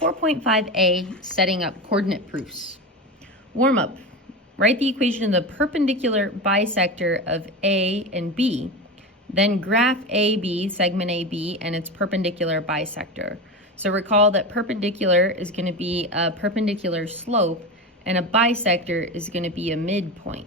4.5a, setting up coordinate proofs. Warm up. Write the equation of the perpendicular bisector of A and B. Then graph AB, segment AB, and its perpendicular bisector. So recall that perpendicular is going to be a perpendicular slope, and a bisector is going to be a midpoint.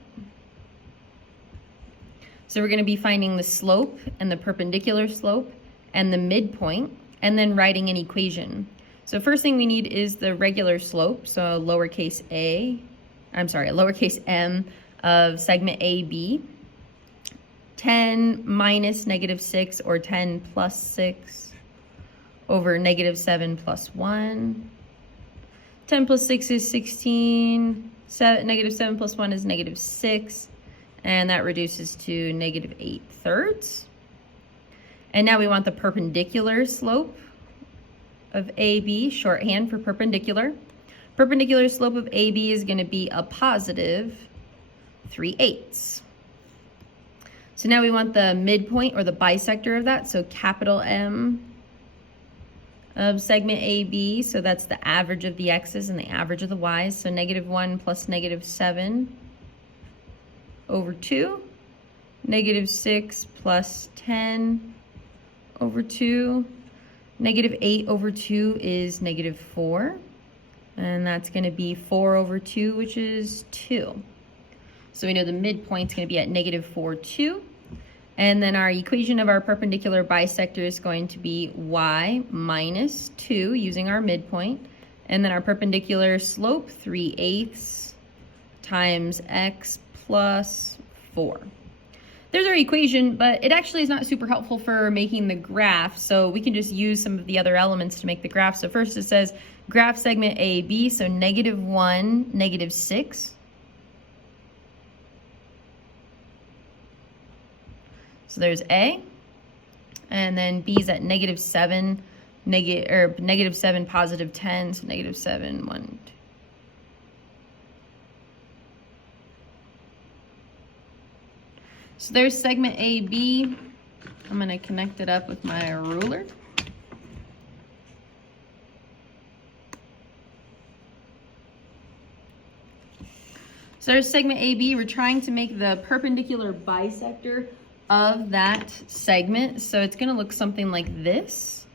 So we're going to be finding the slope and the perpendicular slope and the midpoint, and then writing an equation. So first thing we need is the regular slope, so lowercase m of segment AB. 10 minus -6, or 10 plus 6 over -7 plus 1. 10 plus 6 is 16, -7 plus 1 is -6, and that reduces to -8/3. And now we want the perpendicular slope of AB, shorthand for perpendicular. Perpendicular slope of AB is going to be a positive 3/8. So now we want the midpoint or the bisector of that, so capital M of segment AB, so that's the average of the x's and the average of the y's, so -1 plus -7 over 2, -6 plus 10 over 2, -8 over 2 is -4, and that's going to be 4 over 2, which is 2. So we know the midpoint's going to be at -4, 2. And then our equation of our perpendicular bisector is going to be y minus 2, using our midpoint. And then our perpendicular slope, 3/8 times x plus 4. There's our equation, but it actually is not super helpful for making the graph, so we can just use some of the other elements to make the graph. So first it says graph segment AB, so -1, -6. So there's A, and then B is at -7, -7, positive 10, so -7, 1, 2. So there's segment AB. I'm going to connect it up with my ruler. So there's segment AB. We're trying to make the perpendicular bisector of that segment. So it's going to look something like this,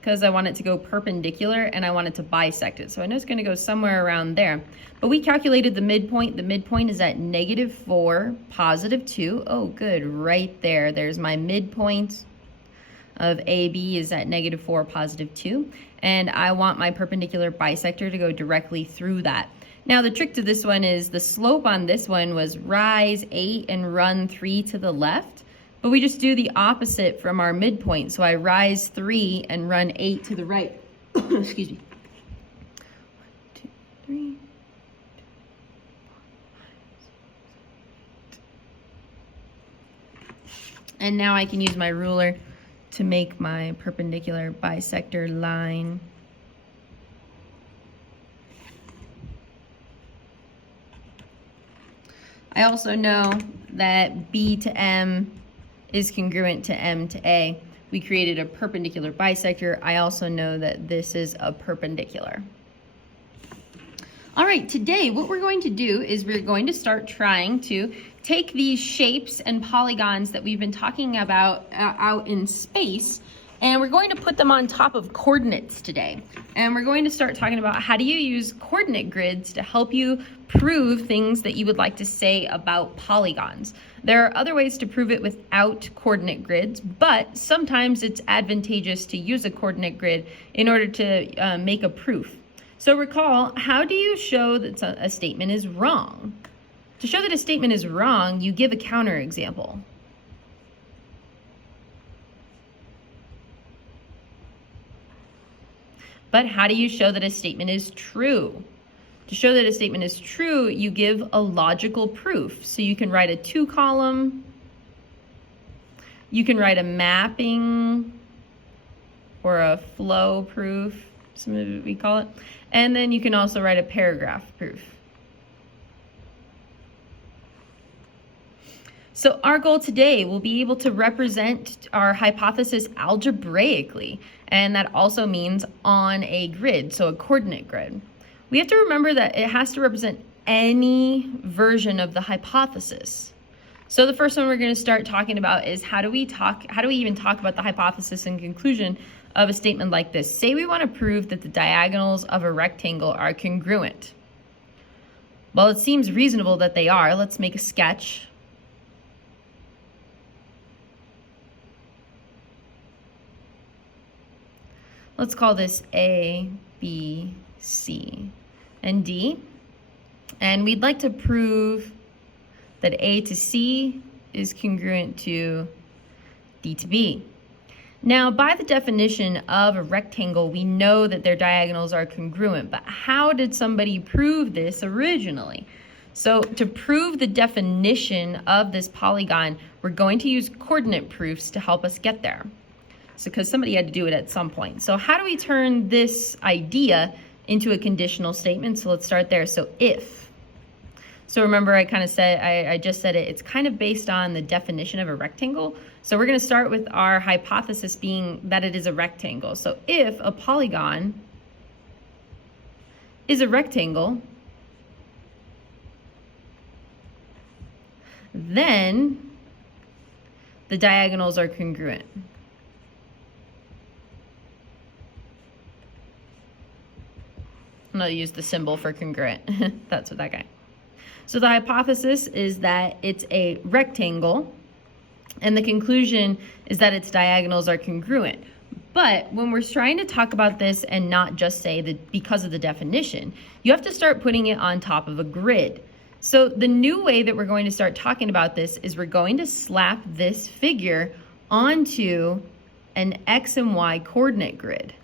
because I want it to go perpendicular and I want it to bisect it. So I know it's going to go somewhere around there. But we calculated the midpoint. The midpoint is at -4, positive 2. Oh, good. Right there. There's my midpoint of AB is at -4, positive 2. And I want my perpendicular bisector to go directly through that. Now the trick to this one is the slope on this one was rise 8 and run 3 to the left, but we just do the opposite from our midpoint. So I rise 3 and run 8 to the right. Excuse me. 1, 2, 3. And now I can use my ruler to make my perpendicular bisector line. I also know that B to M is congruent to M to A. We created a perpendicular bisector. I also know that this is a perpendicular. All right, today what we're going to do is we're going to start trying to take these shapes and polygons that we've been talking about out in space, and we're going to put them on top of coordinates today. And we're going to start talking about how do you use coordinate grids to help you prove things that you would like to say about polygons. There are other ways to prove it without coordinate grids, but sometimes it's advantageous to use a coordinate grid in order to make a proof. So recall, how do you show that a statement is wrong? To show that a statement is wrong, you give a counterexample. But how do you show that a statement is true? To show that a statement is true, you give a logical proof. So you can write a 2-column, you can write a mapping or a flow proof, some of it we call it, and then you can also write a paragraph proof. So our goal today will be able to represent our hypothesis algebraically, and that also means on a grid, so a coordinate grid. We have to remember that it has to represent any version of the hypothesis. So the first one we're going to start talking about is how do we even talk about the hypothesis and conclusion of a statement like this? Say we want to prove that the diagonals of a rectangle are congruent. Well, it seems reasonable that they are. Let's make a sketch. Let's call this A, B, C, and D. And we'd like to prove that A to C is congruent to D to B. Now, by the definition of a rectangle, we know that their diagonals are congruent, but how did somebody prove this originally? So to prove the definition of this polygon, we're going to use coordinate proofs to help us get there. So because somebody had to do it at some point. So how do we turn this idea into a conditional statement? So let's start there. So if. So remember I just said it, it's kind of based on the definition of a rectangle. So we're going to start with our hypothesis being that it is a rectangle. So if a polygon is a rectangle, then the diagonals are congruent. I'm going to use the symbol for congruent. That's what that guy. So the hypothesis is that it's a rectangle, and the conclusion is that its diagonals are congruent. But when we're trying to talk about this and not just say that because of the definition, you have to start putting it on top of a grid. So the new way that we're going to start talking about this is we're going to slap this figure onto an X and Y coordinate grid.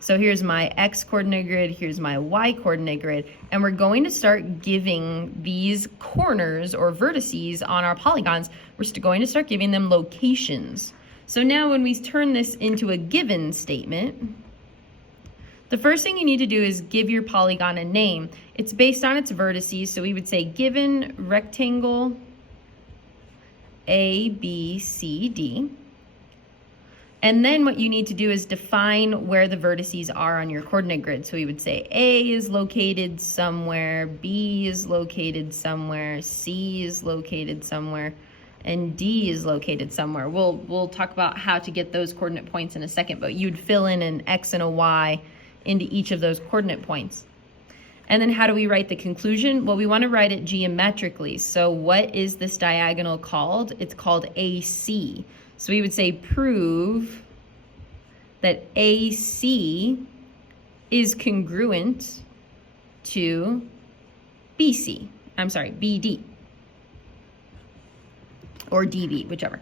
So here's my X coordinate grid, here's my Y coordinate grid, and we're going to start giving these corners or vertices on our polygons, we're going to start giving them locations. So now when we turn this into a given statement, the first thing you need to do is give your polygon a name. It's based on its vertices, so we would say given rectangle A, B, C, D. And then what you need to do is define where the vertices are on your coordinate grid. So we would say A is located somewhere, B is located somewhere, C is located somewhere, and D is located somewhere. We'll talk about how to get those coordinate points in a second, but you'd fill in an X and a Y into each of those coordinate points. And then how do we write the conclusion? Well, we want to write it geometrically. So what is this diagonal called? It's called AC. So we would say prove that AC is congruent to BD, or DB, whichever.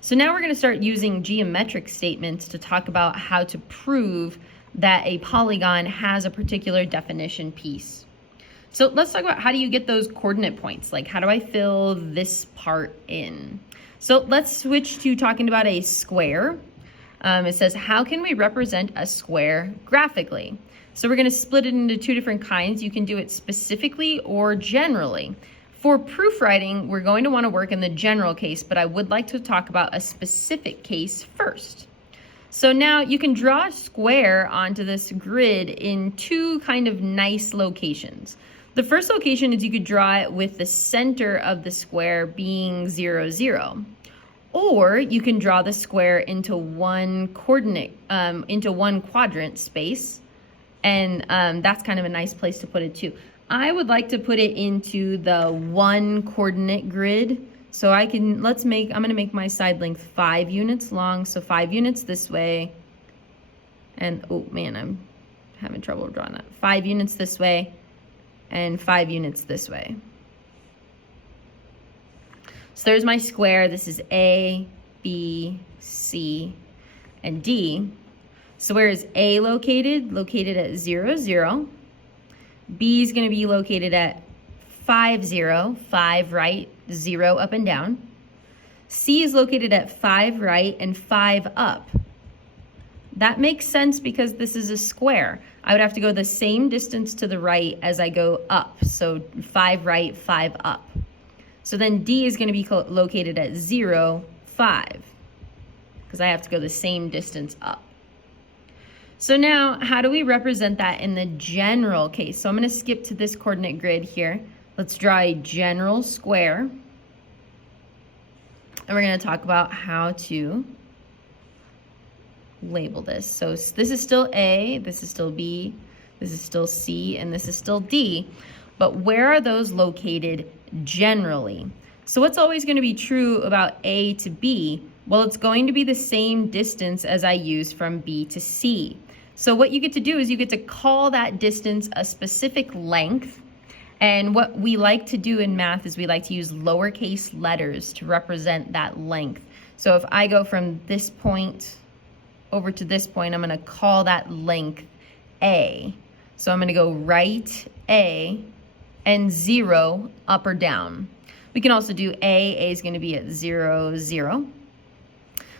So now we're going to start using geometric statements to talk about how to prove that a polygon has a particular definition piece. So let's talk about how do you get those coordinate points? Like how do I fill this part in? So let's switch to talking about a square. It says, how can we represent a square graphically? So we're going to split it into two different kinds. You can do it specifically or generally. For proof writing, we're going to want to work in the general case, but I would like to talk about a specific case first. So now you can draw a square onto this grid in two kind of nice locations. The first location is you could draw it with the center of the square being 0, 0. Or you can draw the square into one quadrant space. And that's kind of a nice place to put it too. I would like to put it into the one coordinate grid. So I'm going to make my side length 5 units long. So 5 units this way. And, oh man, I'm having trouble drawing that. 5 units this way. And 5 units this way. So there's my square. This is A, B, C, and D. So where is A located? Located at 0, 0. B is going to be located at 5, 0, 5 right, 0 up and down. C is located at 5 right and 5 up. That makes sense because this is a square. I would have to go the same distance to the right as I go up. So 5 right, 5 up. So then D is going to be located at 0, 5, because I have to go the same distance up. So now, how do we represent that in the general case? So I'm going to skip to this coordinate grid here. Let's draw a general square. And we're going to talk about how to label this. So this is still A, this is still B, this is still C, and this is still D. But where are those located generally? So what's always going to be true about A to B? Well, it's going to be the same distance as I used from B to C. So what you get to do is you get to call that distance a specific length. And what we like to do in math is we like to use lowercase letters to represent that length. So if I go from this point over to this point, I'm going to call that length A. So I'm going to go right A and 0 up or down. We can also do A is going to be at 0, 0.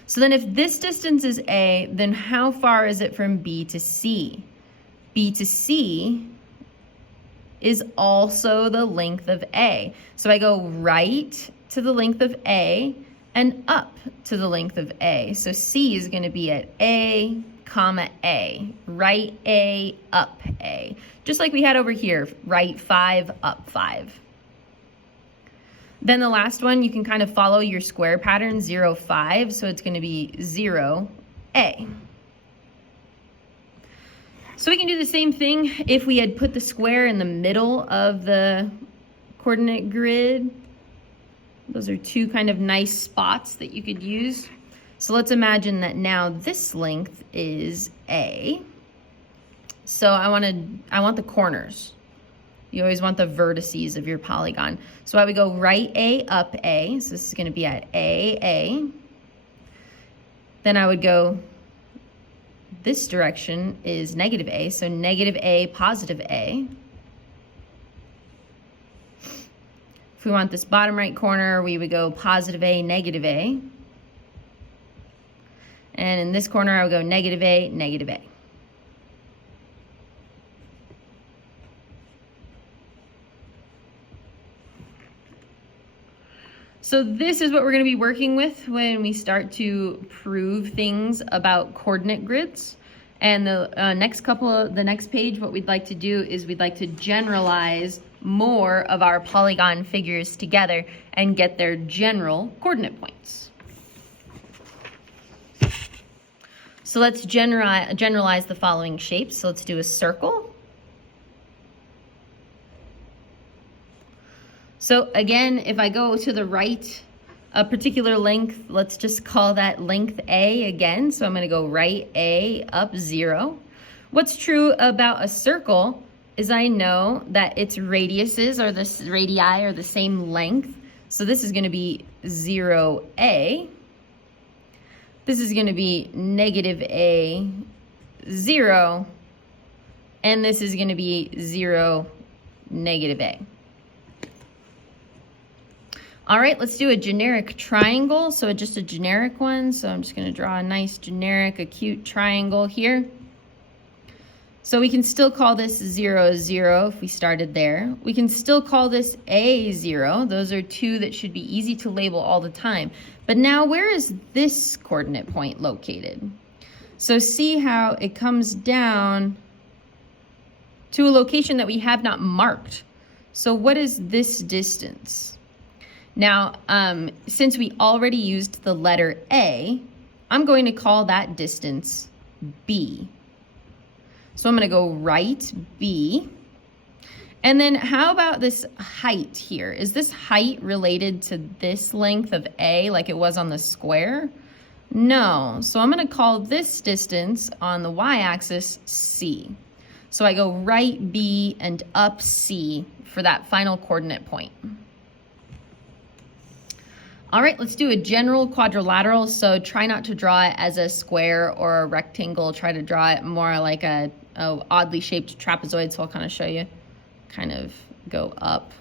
So then if this distance is A, then how far is it from B to C? B to C is also the length of A. So I go right to the length of A and up to the length of A. So C is going to be at A, comma A, right A, up A. Just like we had over here, right 5, up 5. Then the last one, you can kind of follow your square pattern, 0, 5, so it's going to be 0, A. So we can do the same thing if we had put the square in the middle of the coordinate grid. Those are two kind of nice spots that you could use. So let's imagine that now this length is A. So I want the corners. You always want the vertices of your polygon. So I would go right A, up A. So this is going to be at A. Then I would go, this direction is negative A. So negative A, positive A. If we want this bottom right corner, we would go positive A, negative A. And in this corner, I would go negative A, negative A. So this is what we're going to be working with when we start to prove things about coordinate grids. And the next page, what we'd like to do is we'd like to generalize more of our polygon figures together and get their general coordinate points. So let's generalize the following shapes. So let's do a circle. So again, if I go to the right, a particular length, let's just call that length A again. So I'm going to go right A, up 0. What's true about a circle is I know that its radiuses or the radii are the same length. So this is going to be 0A. This is going to be negative A, 0. And this is going to be 0, negative A. All right, let's do a generic triangle. So just a generic one. So I'm just going to draw a nice generic acute triangle here. So we can still call this 0, 0 if we started there. We can still call this A0. Those are two that should be easy to label all the time. But now where is this coordinate point located? So see how it comes down to a location that we have not marked. So what is this distance? Now, since we already used the letter A, I'm going to call that distance B. So I'm going to go right B. And then how about this height here? Is this height related to this length of A like it was on the square? No. So I'm going to call this distance on the y-axis C. So I go right B and up C for that final coordinate point. All right, let's do a general quadrilateral. So try not to draw it as a square or a rectangle. Try to draw it more like a oddly shaped trapezoid. So I'll kind of show you. Kind of go up.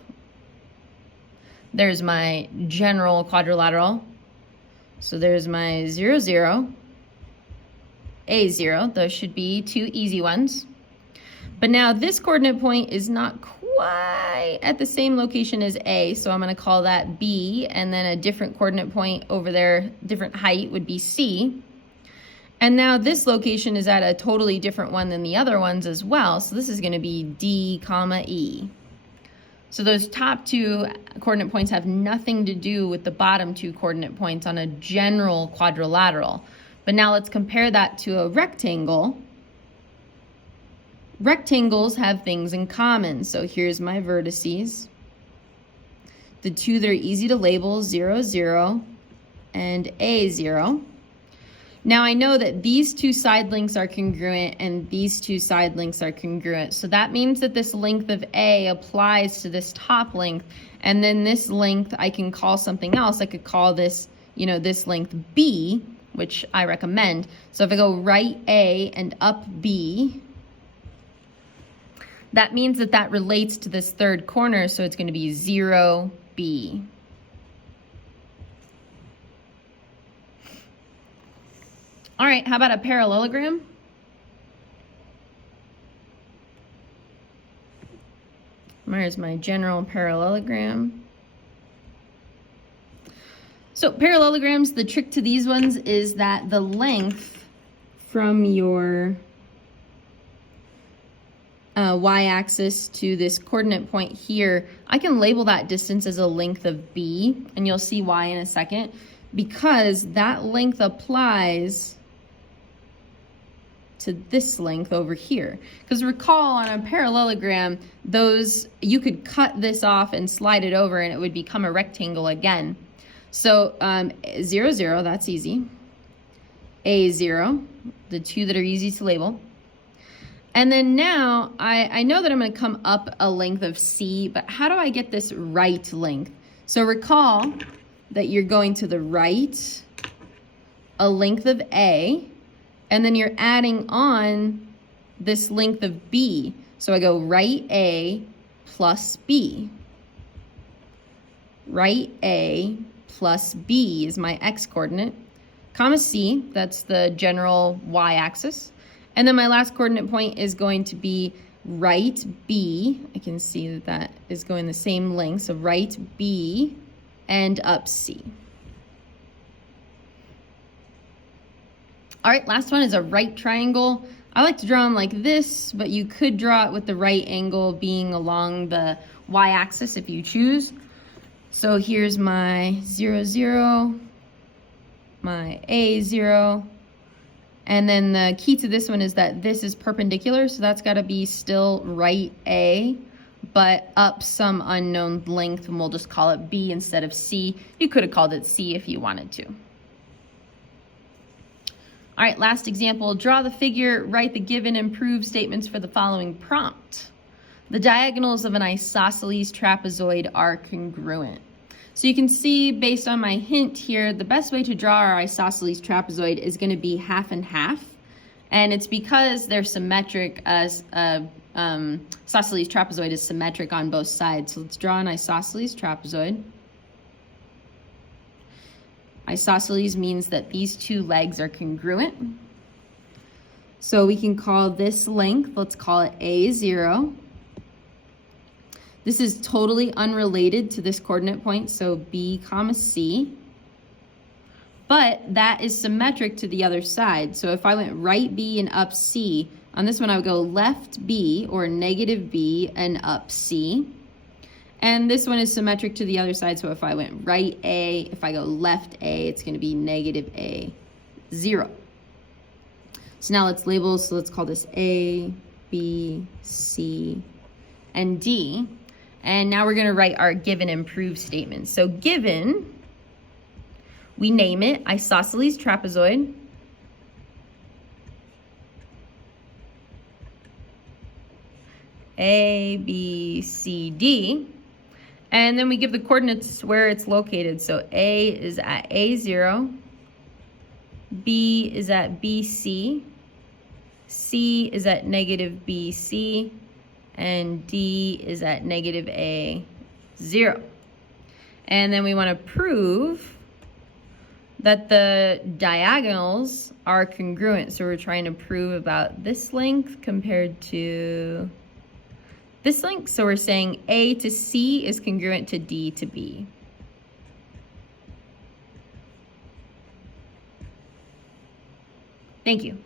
There's my general quadrilateral. So there's my 0, 0, A0. Those should be two easy ones. But now this coordinate point is not Y at the same location as A, so I'm going to call that B, and then a different coordinate point over there, different height would be C. And now this location is at a totally different one than the other ones as well, so this is going to be D, comma, E. So those top two coordinate points have nothing to do with the bottom two coordinate points on a general quadrilateral. But now let's compare that to a rectangle. Rectangles have things in common. So here's my vertices. The two that are easy to label, 0, 0, and A, 0. Now I know that these two side lengths are congruent and these two side lengths are congruent. So that means that this length of A applies to this top length, and then this length I can call something else. I could call this, this length B, which I recommend. So if I go right A and up B, that means that that relates to this third corner, so it's going to be 0, B. All right, how about a parallelogram? Here's my general parallelogram. So parallelograms, the trick to these ones is that the length from your y-axis to this coordinate point here, I can label that distance as a length of B, and you'll see why in a second, because that length applies to this length over here. Because recall, on a parallelogram, you could cut this off and slide it over and it would become a rectangle again. So 0, 0, that's easy. A, 0, the two that are easy to label. And then now I know that I'm going to come up a length of C, but how do I get this right length? So recall that you're going to the right a length of A, and then you're adding on this length of B. So I go right A plus B. Right A plus B is my x coordinate, comma C, that's the general y-axis. And then my last coordinate point is going to be right B. I can see that that is going the same length, so right B and up C. All right, last one is a right triangle. I like to draw them like this, but you could draw it with the right angle being along the y-axis if you choose. So here's my 0, 0, my A, 0, and then the key to this one is that this is perpendicular, so that's got to be still right A, but up some unknown length, and we'll just call it B instead of C. You could have called it C if you wanted to. All right, last example, draw the figure, write the given and prove statements for the following prompt. The diagonals of an isosceles trapezoid are congruent. So you can see, based on my hint here, the best way to draw our isosceles trapezoid is going to be half and half. And it's because they're symmetric, as isosceles trapezoid is symmetric on both sides. So let's draw an isosceles trapezoid. Isosceles means that these two legs are congruent. So we can call this length, let's call it A0. This is totally unrelated to this coordinate point, so B comma C. But that is symmetric to the other side. So if I went right B and up C, on this one I would go left B or negative B and up C. And this one is symmetric to the other side, so if I went right A, if I go left A, it's going to be negative A, 0. So now let's label, so let's call this A, B, C, and D. And now we're going to write our given and prove statement. So given, we name it isosceles trapezoid. A, B, C, D. And then we give the coordinates where it's located. So A is at A0, B is at BC, C is at negative BC, and D is at negative A0. And then we want to prove that the diagonals are congruent. So we're trying to prove about this length compared to this link. So we're saying A to C is congruent to D to B. Thank you.